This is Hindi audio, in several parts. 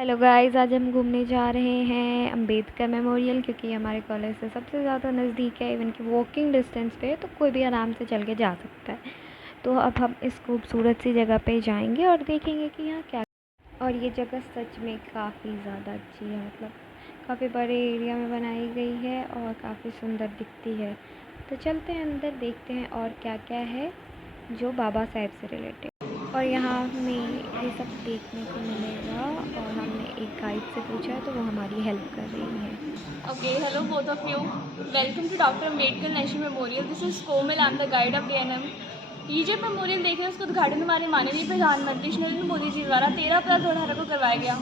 हेलो गाइस, आज हम घूमने जा रहे हैं अंबेडकर मेमोरियल, क्योंकि हमारे कॉलेज से सबसे ज़्यादा नज़दीक है। इवन कि वॉकिंग डिस्टेंस पे तो कोई भी आराम से चल के जा सकता है। तो अब हम इस खूबसूरत सी जगह पे जाएंगे और देखेंगे कि यहाँ क्या। और ये जगह सच में काफ़ी ज़्यादा अच्छी है, मतलब काफ़ी बड़े एरिया में बनाई गई है और काफ़ी सुंदर दिखती है। तो चलते हैं अंदर, देखते हैं और क्या क्या है जो बाबा साहेब से रिलेटेड। और यहाँ हमें ये सब देखने को मिलेगा और हमने एक गाइड से पूछा है तो वो हमारी हेल्प कर रही है। Okay, hello both of you. Welcome to Dr. Ambedkar National Memorial. This is Komal. I'm the guide of DNM. ये जो मेमोरियल देख रहे हैं उसका उद्घाटन हमारे माननीय प्रधानमंत्री श्री नरेंद्र मोदी जी द्वारा 13 अप्रैल 2018 को करवाया गया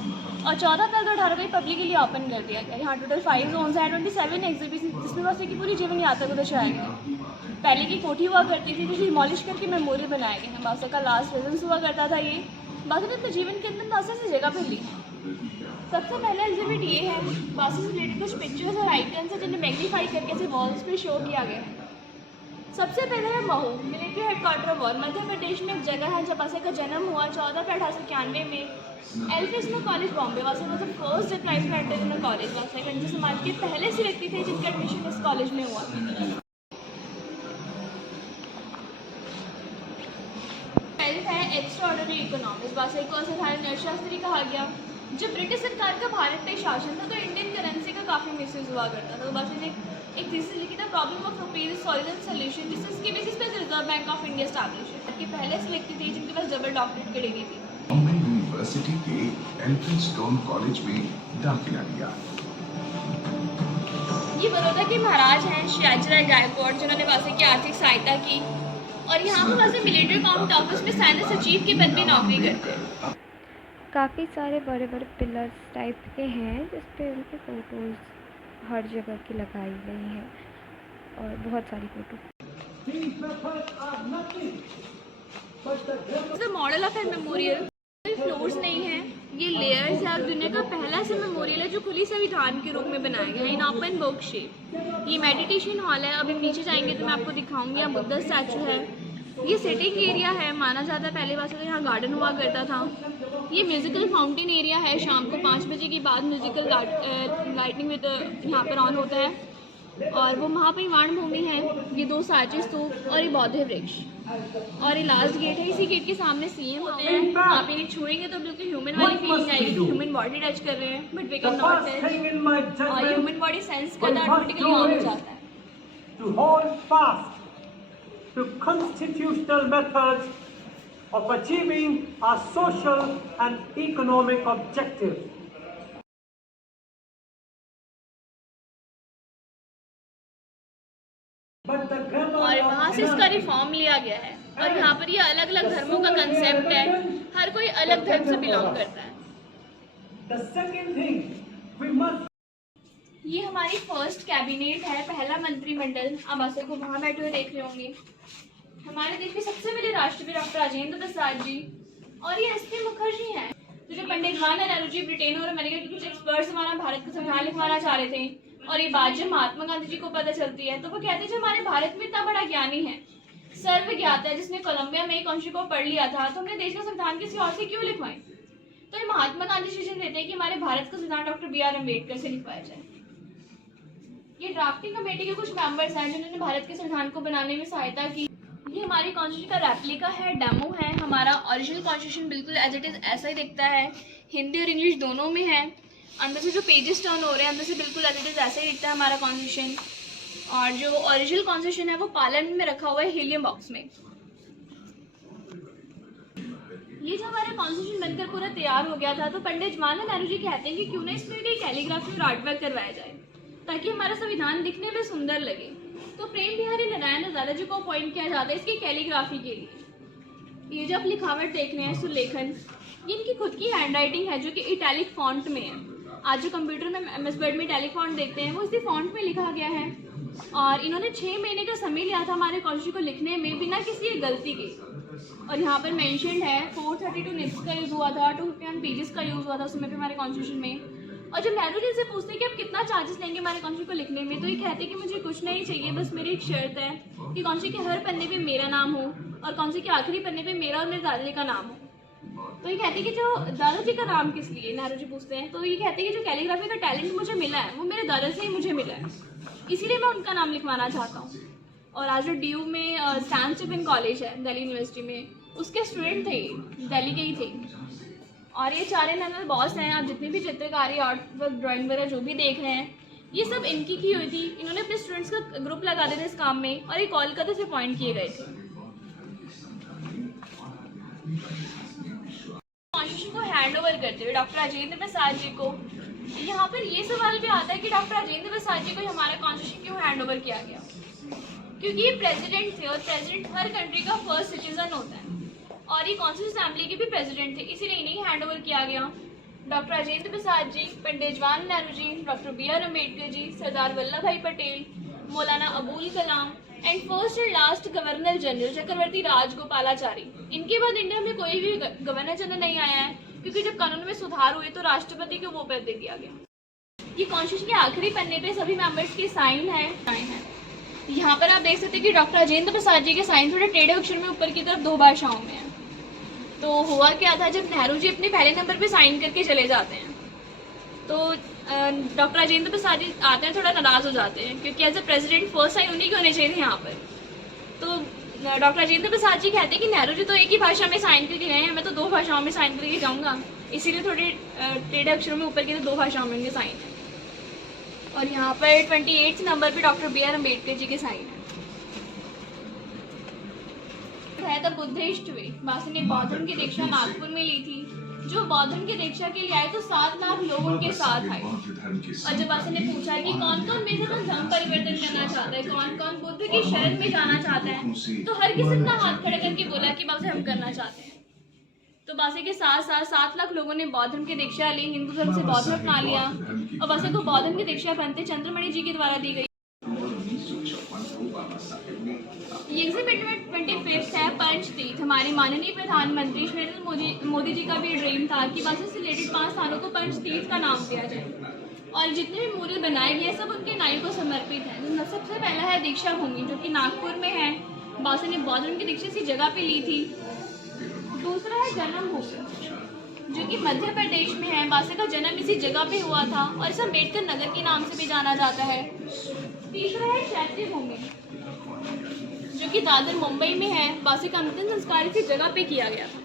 और 14 अप्रैल 2018 को पब्लिक के लिए ओपन कर दिया गया। यहाँ टोटल 5 जोन्स हैं, 27 एग्जीबिशन, जिसमें बस की पूरी जीवन यात्रा को दर्शाया गया। पहले की कोठी हुआ करती थी, जिसे डिमोलिश करके मेमोरियल बनाया गया है। बादशाह का लास्ट रेजिडेंस हुआ करता था। ये बादशाह ने अपने जीवन के अंदर नासा से जगह पर ली। सबसे पहला एग्जिबिट ये है, बादशाह से रिलेटेड कुछ पिक्चर्स और आइकन्स हैं जिन्हें मैग्नीफाई करके ऐसे वॉल्स पे शो किया गया है। सबसे पहले है Mhow, military headquarter war. Madhya Pradesh में एक जगह है जहाँ बादशाह का जन्म हुआ 14 अप्रैल 1891 में। एल्फिंस्टन कॉलेज बॉम्बे। बादशाह was the first employees enter in the college. बादशाह गंज समाज के पहले से व्यक्ति थे जिनका एडमिशन इस कॉलेज में हुआ। है एक्स्ट्राऑर्डिनरी इकोनॉमिक्स। बादशाह को असाधारण अर्थशास्त्री कहा गया। जब ब्रिटिश सरकार का भारत पे शासन था तो इंडियन करेंसी का काफ़ी मिसयूज हुआ करता था। तो बादशाह ने एक थीसिस लिखी था, problem of rupees solution solution, जिसके बेसिस पे reserve bank of India establish है। कि पहले से व्यक्ति थे जिनके पास डबल डॉक्टरेट की डिग्री थी। बॉम्बे यूनिवर्सिटी के एल्फिंस्टन कॉलेज में दाखिला लिया। ये बड़ौदा के महाराज हैं श्याजीराव गायकवाड़, जिन्होंने बादशाह की आर्थिक सहायता की और यहाँ पर बादशाह मिलिट्री काउंट ऑफिस में सैन्य सचिव के पद पर नौकरी करते हैं। काफ़ी सारे बड़े बड़े पिलर्स टाइप के हैं जिस पे उनके फ़ोटोज़ हर जगह की लगाई गई हैं और बहुत सारी photo. Model of an memorial floors नहीं है, ये लेयर्स है और दुनिया का पहला ऐसा मेमोरियल है जो खुली संविधान के रूप में बनाया गया है इन ओपन बुक शेप। ये मेडिटेशन हॉल है। अभी नीचे जाएंगे तो मैं आपको दिखाऊंगी। यहाँ बुद्धा स्टैचू है। ये सिटिंग एरिया है। माना जाता है पहले बादशाह यहाँ गार्डन हुआ करता था। ये म्यूजिकल फाउंटेन एरिया है। शाम को 5 बजे के बाद म्यूजिकल लाइटनिंग विद यहाँ पर ऑन होता है। और वो महापरिवाण भूमि है। ये 2 साची स्तूप और ये बौद्ध वृक्ष और ये लास्ट गेट है। इसी गेट के सामने सीएम होते हैं। आप इन्हें छुएंगे तो बिल्कुल ह्यूमन वाली फीलिंग आएगी, ह्यूमन बॉडी टच कर रहे हैं, but we can not touch. और ये ह्यूमन बॉडी सेंस करना ऑटोमेटिकली ऑन हो जाता है। To hold fast to constitutional methods of achieving our social and economic objectives. और वहाँ से इसका रिफॉर्म लिया गया है और यहाँ पर ये अलग अलग धर्मों का कंसेप्ट है। हर कोई अलग धर्म से बिलोंग करता है। The second thing we must ये हमारी फर्स्ट कैबिनेट है, पहला मंत्रिमंडल। आप बादशाह को वहाँ बैठे हुए देख रहे होंगे। हमारे देश के सबसे पहले राष्ट्रपति डॉक्टर राजेंद्र प्रसाद जी और ये एस.पी. मुखर्जी हैं। तो जो पंडित जवाहरलाल नेहरू जी ब्रिटेन और अमेरिका के कुछ एक्सपर्ट्स हमारा भारत का संविधान लिखवाना चाह रहे थे और ये बात जब महात्मा गांधी जी को पता चलती है तो वो कहते हैं जो हमारे भारत में इतना बड़ा ज्ञानी है, सर्वज्ञाता है, जिसने कोलंबिया में कॉन्स्टिट्यूशन को पढ़ लिया था, तो हमने देश का संविधान किसी और से क्यों लिखवाएं। तो ये महात्मा गांधी डिसीजन देते हैं कि हमारे भारत का संविधान डॉक्टर B.R. अम्बेडकर से लिखवाया जाए। ये ड्राफ्टिंग कमेटी के कुछ मेंबर्स हैं जिन्होंने भारत के संविधान को बनाने में सहायता की। ये हमारी कॉन्स्टिट्यूशन का रेप्लिका है, डेमो है। हमारा ओरिजिनल कॉन्स्टिट्यूशन बिल्कुल एज इट इज ऐसा ही दिखता है, हिंदी और इंग्लिश दोनों में है। अंदर से जो पेजेस टर्न हो रहे हैं अंदर से बिल्कुल एज इट इज ऐसा ही दिखता है हमारा कॉन्स्टिट्यूशन। और जो ओरिजिनल कॉन्स्टिट्यूशन है वो पार्लियामेंट में रखा हुआ है हीलियम बॉक्स में। ये जो हमारा कॉन्स्टिट्यूशन बनकर पूरा तैयार हो गया था तो पंडित जवाहरलाल नेहरू जी कहते हैं कि क्यों ना इसमें भी कैलीग्राफी और आर्ट वर्क करवाया जाए ताकि हमारा संविधान दिखने में सुंदर लगे। तो प्रेम बिहारी नारायण रसाला जी को अपॉइंट किया जाता है इसकी कैलीग्राफी के लिए। ये जो आप लिखावट देख रहे हैं सुलेखन, ये इनकी खुद की हैंड राइटिंग है जो कि इटैलिक फॉन्ट में है। आज जो कंप्यूटर में MS वर्ड में इटैलिक फॉन्ट देखते हैं वो इसी फॉन्ट में लिखा गया है। और इन्होंने 6 महीने का समय लिया था हमारे कॉन्स्टिट्यूशन को लिखने में बिना किसी गलती के। और यहाँ पर मेंशन्ड है 432 निब्स का यूज़ हुआ था, 251 पेजेस का यूज़ हुआ था उस समय पे हमारे कॉन्स्टिट्यूशन में। और जब नेहरू जी से पूछते हैं कि आप कितना चार्जेस लेंगे हमारे कॉन्स्टिट्यूशन को लिखने में, तो ये कहते हैं कि मुझे कुछ नहीं चाहिए, बस मेरी एक शर्त है कि कॉन्स्टिट्यूशन के हर पन्ने पे मेरा नाम हो और कॉन्स्टिट्यूशन के आखिरी पन्ने पे मेरा और मेरे दादाजी का नाम हो। तो ये कहते हैं कि जो दादाजी का नाम किस लिए, नेहरू जी पूछते हैं, तो ये कहते हैं कि जो कैलीग्राफी का टैलेंट मुझे मिला है वो मेरे दादा से ही मुझे मिला है, इसीलिए मैं उनका नाम लिखवाना चाहता हूँ। और आज जो DU में स्टैन स्टीफन कॉलेज है दिल्ली यूनिवर्सिटी में, उसके स्टूडेंट थे, दिल्ली के ही थे। और ये चारे नैनल बॉस हैं, आप जितनी भी चित्रकारी, आर्ट वर्क, ड्राइंग वगैरह जो भी देख रहे हैं, ये सब इनकी की हुई थी। इन्होंने अपने स्टूडेंट्स का ग्रुप लगा दिया था इस काम में, और ये कोलकाता से अपॉइंट किए गए थे। कॉन्स्टिट्यूशन को हैंड ओवर करते हुए डॉक्टर राजेंद्र प्रसाद जी को, यहाँ पर ये सवाल भी आता है कि डॉक्टर राजेंद्र प्रसाद जी को हमारा कॉन्स्टिट्यूशन क्यों हैंड ओवर किया गया, क्योंकि ये प्रेसिडेंट थे और प्रेसिडेंट हर कंट्री का फर्स्ट सिटीजन होता है, और ये कॉन्स्टिट्यूशन असेंबली के भी प्रेसिडेंट थे, इसीलिए इन्हें हैंड ओवर किया गया। Doctor Rajendra Prasad ji, Pandit Jawaharlal Nehru ji, doctor BR Ambedkar ji, Sardar Vallabh Bhai Patel, Maulana Abul Kalam and first and last governor general Chakravarti Rajagopalachari. इनके बाद इंडिया में कोई भी गवर्नर जनरल नहीं आया है, क्योंकि जब कानून में सुधार हुए तो राष्ट्रपति को वो पद दे दिया गया। ये कॉन्स्टिट्यूशन के आखिरी पन्ने पे सभी मेंबर्स के साइन है। यहाँ पर आप देख सकते हैं कि डॉक्टर राजेंद्र प्रसाद जी के साइन थोड़े टेढ़े अक्षर में ऊपर की तरफ 2 भाषाओं में है। तो हुआ क्या था, जब नेहरू जी अपने पहले नंबर पे साइन करके चले जाते हैं तो डॉक्टर राजेंद्र प्रसाद जी आते हैं, थोड़ा नाराज़ हो जाते हैं, क्योंकि as a president first sign उन्हीं के होने चाहिए थे यहाँ पर। तो डॉक्टर राजेंद्र प्रसाद जी कहते हैं कि नेहरू जी तो एक ही भाषा में साइन करके गए हैं, मैं तो 2 भाषाओं में साइन करके जाऊँगा, इसीलिए थोड़े टेढ़े अक्षरों में ऊपर के 2 भाषाओं में उनके साइन है। और यहाँ पर 28 नंबर पे डॉक्टर BR अम्बेडकर जी के साइन है। द बुद्धिस्ट वे, बासी ने बौद्धम की दीक्षा नागपुर में ली थी। जो बौद्धम की दीक्षा के लिए आए तो 7 लाख लोग उनके साथ आए। और जब बासी ने पूछा कि कौन कौन मेरे साथ धर्म परिवर्तन करना चाहता है, कौन कौन बुद्ध की शरण में जाना चाहता है, तो हर किसी अपना हाथ खड़ा करके बोला कि बासी हम करना चाहते हैं। तो बासी के साथ साथ 7 लाख लोगों ने बौद्ध धर्म की दीक्षा ली, हिंदू धर्म से बौद्ध धर्म अपना लिया, और बासी को बौद्ध धर्म की दीक्षा पंडित चंद्रमणि जी के द्वारा दी गई। ये एग्जिबिट में 25 है पंचतीर्थ। हमारे माननीय प्रधानमंत्री श्री नरेंद्र मोदी जी का भी ड्रीम था कि बासी से रिलेटेड 5 स्थानों को पंचतीर्थ का नाम दिया जाए, और जितने भी मूर्ति बनाए गए सब उनके नाई को समर्पित है। तो सबसे पहला है दीक्षा भूमि, जो कि नागपुर में है। बासी ने बौद्ध धर्म की दीक्षा इसी जगह पे ली थी। दूसरा है जन्मभूमि, जो कि मध्य प्रदेश में है। बासी का जन्म इसी जगह पे हुआ था, और इसे अम्बेडकर नगर के नाम से भी जाना जाता है। तीसरा है चैत्य भूमि, जो कि दादर मुंबई में है। बासी का अंतिम संस्कार इसी जगह पे किया गया था।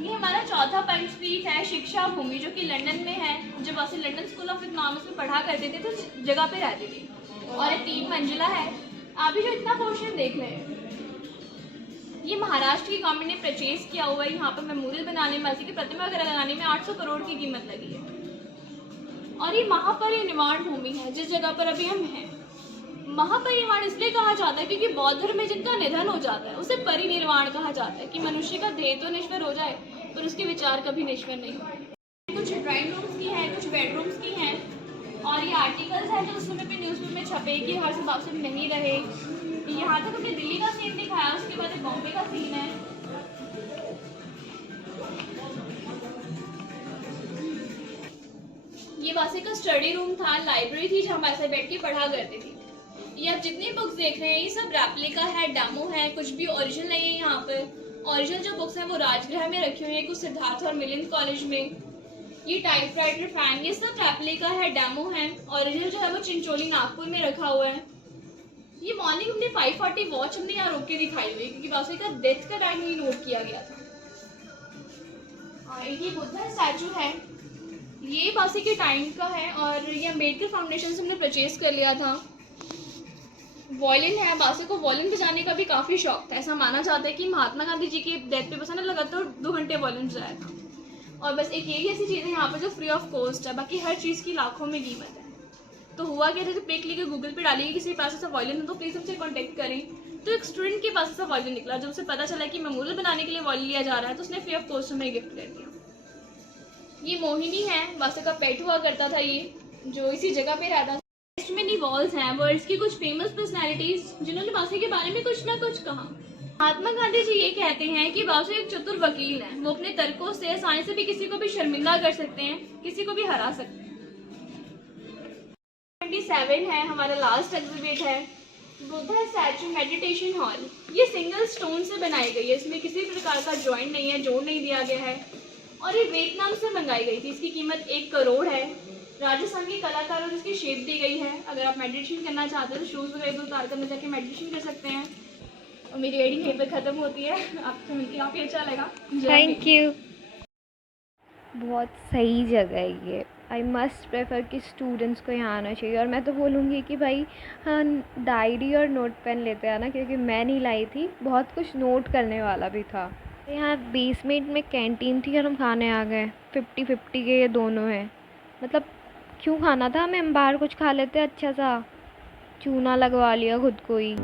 ये हमारा चौथा पंचतीर्थ है शिक्षा भूमि, जो कि लंदन में है। जब बासी लंदन स्कूल ऑफ इकोनॉमिक्स में पढ़ा करते थे तो इस जगह पे रहते थे, और ये 3 मंजिला है। अभी जो इतना पोर्शन देख रहे हैं, ये महाराष्ट्र की गवर्नमेंट ने परचेज किया हुआ है। यहाँ पर मेमोरियल बनाने में, बासी की प्रतिमा वगैरह लगाने में 800 करोड़ की कीमत लगी है। और ये महापरिनिर्वाण भूमि है, जिस जगह पर अभी हम हैं। महापरिनिर्वाण इसलिए कहा जाता है क्योंकि बौद्ध धर्म में जिनका निधन हो जाता है उसे परिनिर्वाण कहा जाता है, कि मनुष्य का देह तो निश्वर हो जाए पर उसके विचार कभी निश्वर नहीं हो। कुछ ड्राइंग रूम्स की हैं, कुछ बेडरूम्स की हैं, और ये आर्टिकल्स हैं जो उस समय पे न्यूज़पेपर में छपे कि हर से वापस नहीं रहे। यहाँ तक हमने दिल्ली का सीन दिखाया, उसके बाद बॉम्बे का सीन है। ये बासी का स्टडी रूम था, लाइब्रेरी थी जहाँ हम ऐसे बैठ के पढ़ा करते थे। ये आप जितनी बुक्स देख रहे हैं ये सब रेप्लिका है, डेमो है, कुछ भी ओरिजिनल नहीं है। यहाँ पर ओरिजिनल जो बुक्स हैं वो राजगृह में रखी हुई है, कुछ सिद्धार्थ और मिलिंद कॉलेज में। ये टाइपराइटर फैन, ये सब रेप्लिका है, डेमो है। ओरिजिनल जो है वो चिंचोली नागपुर में रखा हुआ है। ये मॉर्निंग हमने 5:40 वॉच हमने यहाँ रोक के दिखाई हुई, क्योंकि बासी का डेथ का टाइम ही नोट किया गया था। और ये बुद्धा स्टैचू है, ये बासी के टाइम का है, और ये अम्बेडकर फाउंडेशन से हमने परचेज कर लिया था। वॉयलिन है, बासी को वॉयलिन बजाने का भी काफ़ी शौक था। ऐसा माना जाता है कि महात्मा गांधी जी की डेथ पे बस ना लगातार 2 घंटे वॉयलिन बजाया था। और बस एक यही ऐसी चीज़ है यहाँ पर जो फ्री ऑफ कॉस्ट है, बाकी हर चीज़ की लाखों में कीमत है। तो हुआ क्या था, जब पिक लेके गूगल पे डालिए किसी के पास ऐसा वॉयलिन है तो प्लीज़ हमसे कॉन्टैक्ट करें। तो एक स्टूडेंट के पास ऐसा वॉयलिन निकला, जब उसे पता चला कि मेमोरियल बनाने के लिए वॉयलिन लिया जा रहा है तो उसने फ्री ऑफ कॉस्ट हमें गिफ्ट कर दिया। ये मोहिनी है, बासी का पेट हुआ करता था ये, जो इसी जगह पे रहता था। मेनी वॉल्स हैं वर्ल्ड की कुछ फेमस पर्सनैलिटीज जिन्होंने बासी के बारे में कुछ ना कुछ कहा। महात्मा गांधी जी ये कहते हैं कि बासी एक चतुर वकील है, वो अपने तर्कों से आसानी से भी किसी को भी शर्मिंदा कर सकते हैं, किसी को भी हरा सकते हैं। 27 है हमारा लास्ट एग्जिबिट है। बुद्धा स्टैचू मेडिटेशन हॉल, ये सिंगल स्टोन से बनाई गई है, इसमें किसी प्रकार का जॉइंट नहीं है, जोड़ नहीं दिया गया है और ये वियतनाम से मंगाई गई थी। इसकी कीमत 1 करोड़ है। राजस्थान के कलाकारों को इसकी शेप दी गई है। अगर आप मेडिटेशन करना चाहते हो तो शूज़ वगैरह उतार कर जाके मेडिटेशन कर सकते हैं। और मेरी रीडिंग यहीं पर ख़त्म होती है। आपसे मिलकर काफ़ी अच्छा लगा। Thank you. बहुत सही जगह है ये। आई मस्ट प्रेफर कि स्टूडेंट्स को यहाँ आना चाहिए। और मैं तो बोलूँगी कि भाई हाँ, डायरी और नोट पेन लेते आना, क्योंकि मैं नहीं लाई थी, बहुत कुछ नोट करने वाला भी था। यहाँ बेसमेंट में कैंटीन थी और हम खाने आ गए। 50-50 के ये दोनों हैं। मतलब क्यों खाना था हमें, हम बाहर कुछ खा लेते अच्छा सा। चूना लगवा लिया खुद को ही।